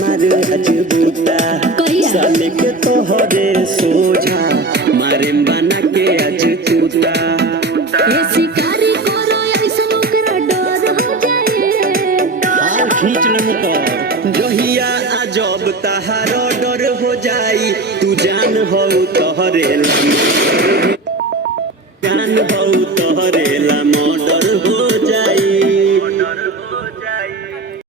हमार अजबूता साले के तोहरे सोझा मारे बना के अजबूता ये शिकारी करो ऐसा ओकरा डर हो जाए हाल खींच न कर जहिया अजब तहारो डर हो जाई तू जान हो तोहरे जान हो तो